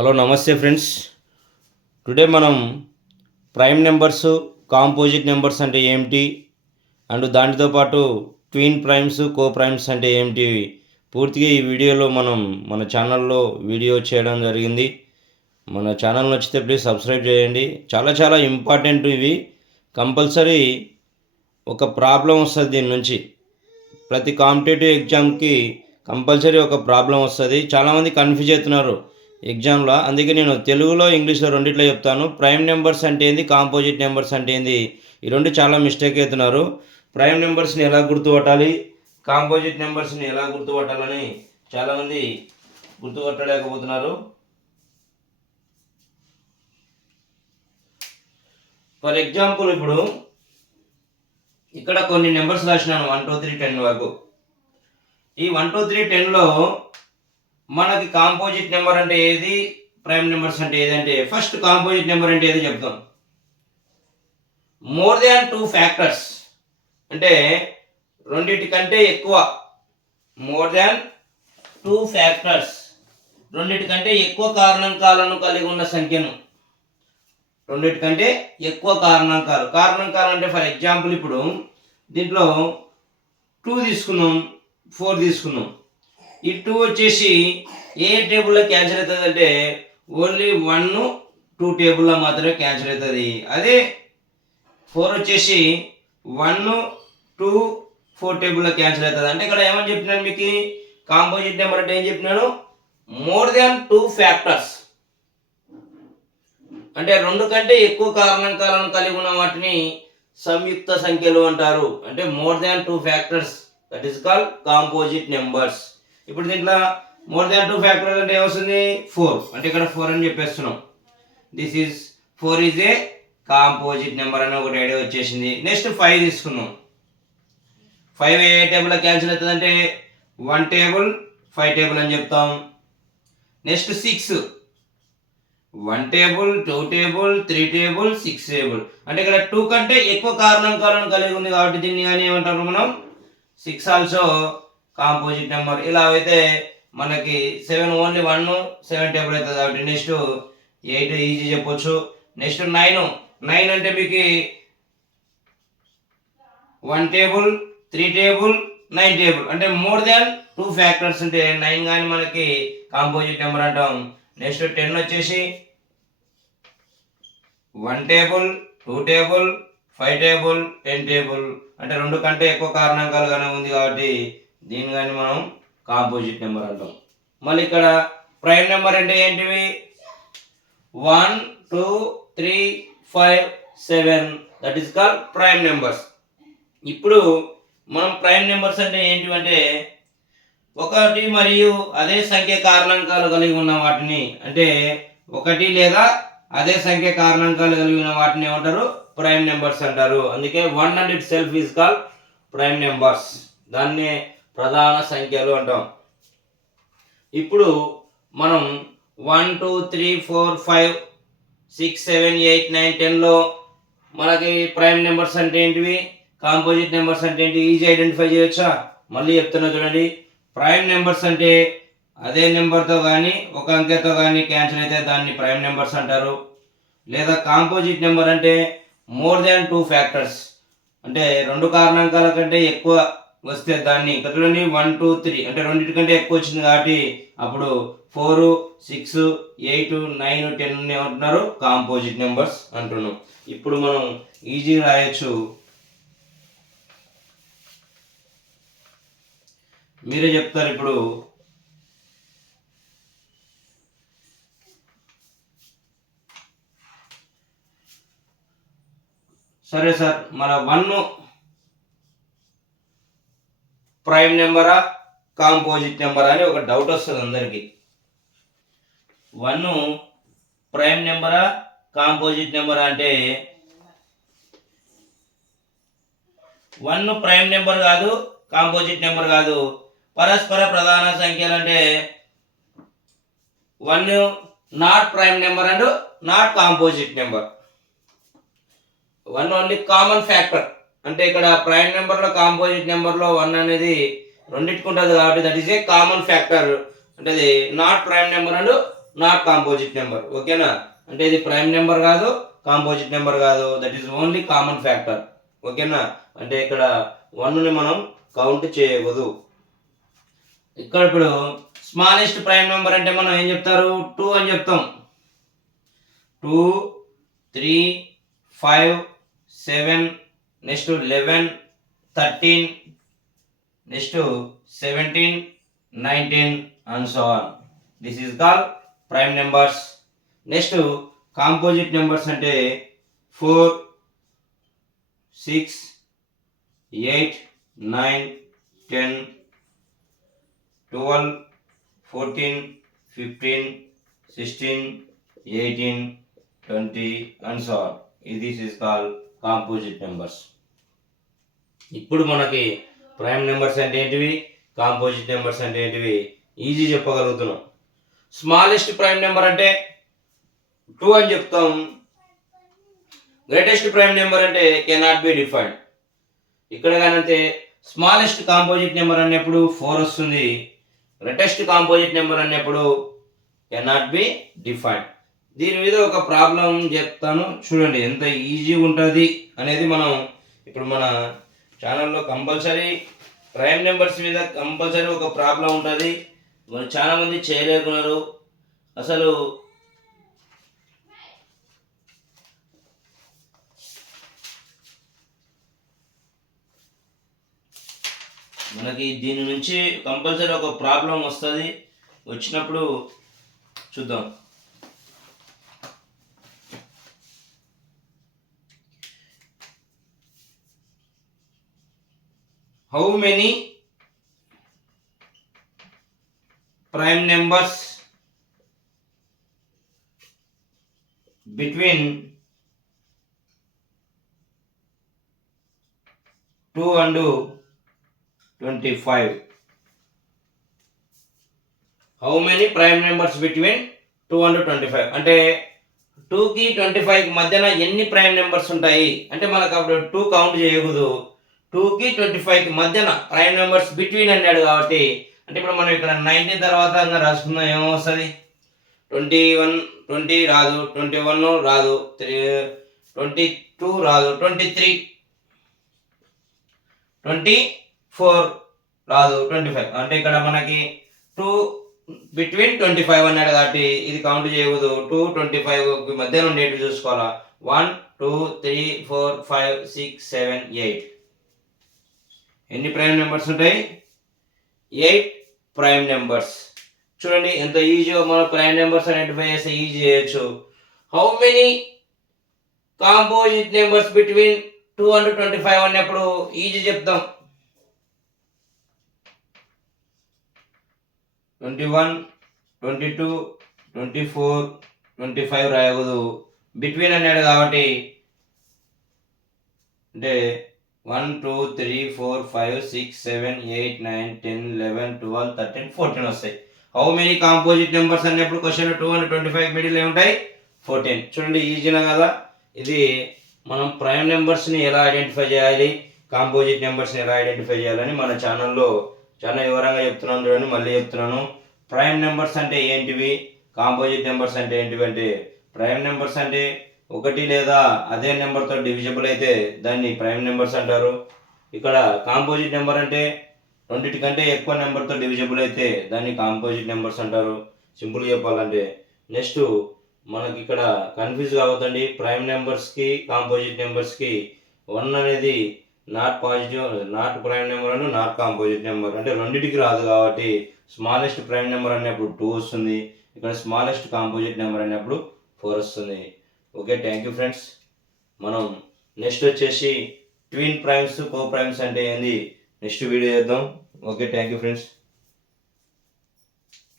Hello నమస్తే friends. Today మనం prime numbers, composite numbers అంటే ఏమిటి అండ్ దానితో పాటు ట్విన్ ప్రైమ్స్, కో ప్రైమ్స్ అంటే ఏమిటి పూర్తిగా ఈ వీడియోలో మనం మన ఛానల్లో వీడియో చేయడం జరిగింది. మన ఛానల్ నచ్చితే ప్లీజ్ సబ్స్క్రైబ్ చేయండి. చాలా ఇంపార్టెంట్ ఇవి. కంపల్సరీ ఒక ప్రాబ్లం వస్తుంది దీని నుంచి. ప్రతి కాంపిటేటివ్ ఎగ్జామ్కి కంపల్సరీ ఒక ప్రాబ్లం వస్తుంది. చాలామంది కన్ఫ్యూజ్ అవుతున్నారు ఎగ్జామ్లో. అందుకే నేను తెలుగులో ఇంగ్లీష్లో రెండిట్లో చెప్తాను. ప్రైమ్ నెంబర్స్ అంటే ఏంది, కాంపోజిట్ నెంబర్స్ అంటే ఏంది, ఈ రెండు చాలా మిస్టేక్ అవుతున్నారు. ప్రైమ్ నెంబర్స్ని ఎలా గుర్తుపట్టాలి, కాంపోజిట్ నెంబర్స్ని ఎలా గుర్తుపట్టాలని చాలామంది గుర్తుపట్టలేకపోతున్నారు. ఫర్ ఎగ్జాంపుల్ ఇప్పుడు ఇక్కడ కొన్ని నెంబర్స్ రాసినాను 1 2 3 10 వరకు. ఈ 1 2 3 10లో మనకి కాంపోజిట్ నెంబర్ అంటే ఏది, ప్రైమ్ నెంబర్స్ అంటే ఏది అంటే ఫస్ట్ కాంపోజిట్ నెంబర్ అంటే ఏదో చెప్తాం. మోర్ దాన్ 2 ఫ్యాక్టర్స్ అంటే రెండిటి కంటే ఎక్కువ. మోర్ దాన్ 2 ఫ్యాక్టర్స్ రెండిటి కంటే ఎక్కువ కారణాంకాలను కలిగి ఉన్న సంఖ్యను. రెండిటి కంటే ఎక్కువ కారణాంకాలు అంటే ఫర్ ఎగ్జాంపుల్ ఇప్పుడు దీంట్లో 2 తీసుకున్నాం, 4 తీసుకున్నాం. ఈ 2 వచ్చేసి ఏ టేబుల్లో క్యాన్సిల్ అవుతుంది అంటే ఓన్లీ 1 2 టేబుల్లో మాత్రమే క్యాన్సిల్ అవుతుంది. అదే 4 వచ్చేసి 1 2 4 టేబుల్లో క్యాన్సిల్ అవుతుంది. అంటే ఇక్కడ ఏమని చెప్పినాను మీకు, కాంపోజిట్ నెంబర్ అంటే ఏం చెప్పినాను, మోర్ దాన్ 2 ఫ్యాక్టర్స్ అంటే 2 కంటే ఎక్కువ కారణాంకాలను కలిగి ఉన్న వాటిని సంయుక్త సంఖ్యలు అంటారు. అంటే more than 2 factors, that is called composite numbers. ఇప్పుడు దీంట్లో మోర్ దాన్ 2 ఫ్యాక్టర్స్ అంటే ఏమొస్తుంది, 4. అంటే ఇక్కడ 4 అని చెప్పేస్తున్నాం. This is 4 is a composite number అని ఒకటి ఐడియా వచ్చేసింది. నెక్స్ట్ 5 తీసుకున్నాం. 5 ఏ టేబుల్లో క్యాన్సిల్ అవుతుంది అంటే 1 టేబుల్ 5 టేబుల్ అని చెప్తాం. Next 6 1 table 2 table 3 table 6 table. అంటే ఇక్కడ 2 కంటే ఎక్కువ కారణాంకాలను కలిగి ఉంది కాబట్టి దీన్ని కానీ ఏమంటారు మనం 6 ఆల్సో కాంపోజిట్ నెంబర్. ఇలా అయితే మనకి 7 ఓన్లీ 1 7 టేబుల్ అవుతుంది కాబట్టి నెక్స్ట్ 8 ఈజీ చెప్పొచ్చు. నెక్స్ట్ 9 అంటే మీకు 1 టేబుల్ 3 టేబుల్ 9 టేబుల్. అంటే మోర్ దాన్ 2 ఫ్యాక్టర్స్ ఉంటే 9 కానీ మనకి కాంపోజిట్ నెంబర్ అంటాం. నెక్స్ట్ 10 వచ్చేసి 1 టేబుల్ 2 టేబుల్ 5 టేబుల్ 10 టేబుల్. అంటే 2 కంటే ఎక్కువ కారణాంకాలు కానీ ఉంది కాబట్టి దీన్ని కానీ మనం కాంపోజిట్ నెంబర్ అంటాం. మళ్ళీ ఇక్కడ ప్రైమ్ నెంబర్ అంటే ఏంటివి, 1 2 3 5 7 that is called prime numbers. ఇప్పుడు మనం ప్రైమ్ నెంబర్స్ అంటే ఏంటివంటే ఒకటి మరియు అదే సంఖ్య కారణాంకాలు కలిగి ఉన్న వాటిని, అంటే ఒకటి లేదా అదే సంఖ్య కారణాంకాలు కలిగి ఉన్న వాటిని ఏమంటారు, ప్రైమ్ నెంబర్స్ అంటారు. అందుకే 1 and it self is called prime numbers. దాన్ని ప్రధాన సంఖ్యలు అంటాం. ఇప్పుడు మనం 1 2 3 4 5 6 7 8 9 10లో మనకి ప్రైమ్ నెంబర్స్ అంటే ఏంటివి, కాంపోజిట్ నెంబర్స్ అంటే ఏంటి ఈజీ ఐడెంటిఫై చేయొచ్చా. మళ్ళీ చెప్తున్నా చూడండి, ప్రైమ్ నెంబర్స్ అంటే అదే నెంబర్తో కానీ ఒక అంకెతో కానీ క్యాన్సిల్ అయితే దాన్ని ప్రైమ్ నెంబర్స్ అంటారు. లేదా కాంపోజిట్ నెంబర్ అంటే మోర్ దాన్ 2 ఫ్యాక్టర్స్ అంటే 2 కారణాంకాల కంటే ఎక్కువ వస్తే దాన్ని చూడండి 1 2 3 అంటే రెండింటి కంటే ఎక్కువ వచ్చింది కాబట్టి అప్పుడు 4 6 8 9 10 ఏమంటున్నారు, కాంపోజిట్ నెంబర్స్ అంటున్నాం. ఇప్పుడు మనం ఈజీగా రాయొచ్చు. మీరే చెప్తారు ఇప్పుడు. సరే సార్, మన 1 ప్రైమ్ నెంబరా కాంపోజిట్ నెంబర్ అని ఒక డౌట్ వస్తుంది అందరికి. 1 ప్రైమ్ నెంబరా కాంపోజిట్ నెంబర్ అంటే 1 ప్రైమ్ నెంబర్ కాదు, కాంపోజిట్ నెంబర్ కాదు. పరస్పర ప్రధాన సంఖ్యలు అంటే 1 not prime number and not composite number. 1 only common factor. అంటే ఇక్కడ ప్రైమ్ నెంబర్లో కాంపోజిట్ నెంబర్లో 1 అనేది రెండింటికి ఉంటుంది కాబట్టి that is a common factor. అంటే అది not prime number and not composite number. ఓకేనా, అంటే ఇది ప్రైమ్ నెంబర్ కాదు, కాంపోజిట్ నెంబర్ కాదు, that is only common factor. ఓకేనా, అంటే ఇక్కడ 1ని మనం కౌంట్ చేయకూడదు. ఇక్కడ ఇప్పుడు స్మాలెస్ట్ ప్రైమ్ నెంబర్ అంటే మనం ఏం చెప్తారు, 2 అని చెప్తాం. 2, 3, 5, 7, next 11, 13, next 17, 19 and so on. This is called prime numbers. Next composite numbers అంటే 4, 6, 8, 9, 10, 12, 14, 15, 16, 18, 20 and so on. This is called composite numbers. ఇప్పుడు మనకి ప్రైమ్ నెంబర్స్ అంటే ఏంటివి, కాంపోజిట్ నెంబర్స్ అంటే ఏంటివి ఈజీ చెప్పగలుగుతున్నాం. స్మాలెస్ట్ ప్రైమ్ నెంబర్ అంటే 2 అని చెప్తాం. గ్రేటెస్ట్ ప్రైమ్ నెంబర్ అంటే కెనాట్ బి డిఫైన్డ్. ఇక్కడ కానంతే స్మాలెస్ట్ కాంపోజిట్ నెంబర్ అన్నప్పుడు 4 వస్తుంది. గ్రేటెస్ట్ కాంపోజిట్ నెంబర్ అన్నప్పుడు కెనాట్ బి డిఫైన్డ్. దీని మీద ఒక ప్రాబ్లం చెప్తాను చూడండి, ఎంత ఈజీగా ఉంటుంది అనేది. మనం ఇప్పుడు మన ఛానల్లో కంపల్సరీ ప్రైమ్ నెంబర్స్ మీద కంపల్సరీ ఒక ప్రాబ్లం ఉంటుంది. మరి చాలామంది చేయలేకున్నారు. అసలు మనకి దీని నుంచి కంపల్సరీ ఒక ప్రాబ్లం వస్తుంది. వచ్చినప్పుడు చూద్దాం. How many prime numbers between 2 and 25? How many prime numbers between 2 and 25? అంటే 2కి 25కి మధ్యన ఎన్ని ప్రైమ్ నెంబర్స్ ఉంటాయి అంటే మనకు అప్పుడు 2 కౌంట్ చేయకూడదు. 2కి 25కి మధ్యన ప్రైమ్ నెంబర్స్ బిట్వీన్ అన్నాడు కాబట్టి, అంటే ఇప్పుడు మనం ఇక్కడ 19 తర్వాత రాసుకుందాం. ఏమొస్తుంది, 21, 20 రాదు, 21 రాదు, 22 రాదు, 23, 24 రాదు, 25. అంటే ఇక్కడ మనకి 2 బిట్వీన్ 25 అన్నాడు కాబట్టి ఇది కౌంట్ చేయకూడదు. 2, 25 మధ్యన ఉండేవి చూసుకోవాలా. 1, 2, 3, 4, 5, 6, 7, 8. ఎన్ని ప్రైమ్ నెంబర్స్ ఉంటాయి, 8 ప్రైమ్ నెంబర్స్. చూడండి ఎంత ఈజీగా మనం ప్రైమ్ నెంబర్స్ ఐడెంటిఫై చేస్తే ఈజీ చేయొచ్చు. How many composite numbers between 2 and 25 అన్నప్పుడు ఈజీ చెప్తాం. 21, 22, 24, 25 రాయకూడదు. బిట్వీన్ అన్నాడు కాబట్టి అంటే 1, 2, 3, 4, 5, 6, 7, 8, 9, 10, 11, 12, 13, 14 వస్తాయి. హౌ మెనీ కాంపోజిట్ నెంబర్స్ అన్నప్పుడు క్వశ్చన్ 2 and 25 మిడిల్ ఏముంటాయి, 14. చూడండి ఈజీనా కదా. ఇది మనం ప్రైమ్ నెంబర్స్ని ఎలా ఐడెంటిఫై చేయాలి, కాంపోజిట్ నెంబర్స్ని ఎలా ఐడెంటిఫై చేయాలని మన ఛానల్లో చాలా వివరంగా చెప్తున్నాను. చూడండి మళ్ళీ చెప్తున్నాను. ప్రైమ్ నెంబర్స్ అంటే ఏంటివి, కాంపోజిట్ నెంబర్స్ అంటే ఏంటివి అంటే, ప్రైమ్ నెంబర్స్ అంటే ఒకటి లేదా అదే నెంబర్తో డివిజిబుల్ అయితే దాన్ని ప్రైమ్ నెంబర్స్ అంటారు. ఇక్కడ కాంపోజిట్ నెంబర్ అంటే రెండింటికంటే ఎక్కువ నెంబర్తో డివిజిబుల్ అయితే దాన్ని కాంపోజిట్ నెంబర్స్ అంటారు, సింపుల్గా చెప్పాలంటే. నెక్స్ట్ మనకి ఇక్కడ కన్ఫ్యూజ్ కావద్దండి, ప్రైమ్ నెంబర్స్కి కాంపోజిట్ నెంబర్స్కి 1 అనేది not positive, not prime number అని నాట్ కాంపోజిట్ నెంబర్, అంటే రెండింటికి రాదు కాబట్టి స్మాలెస్ట్ ప్రైమ్ నెంబర్ అనేప్పుడు 2 వస్తుంది. ఇక్కడ స్మాలెస్ట్ కాంపోజిట్ నెంబర్ అనేప్పుడు 4 వస్తుంది. Okay, thank you friends. మనం నెక్స్ట్ వచ్చేసి ట్విన్ ప్రైమ్స్, కో ప్రైమ్స్ అంటే ఏంది నెక్స్ట్ వీడియో చేద్దాం. Okay, thank you friends.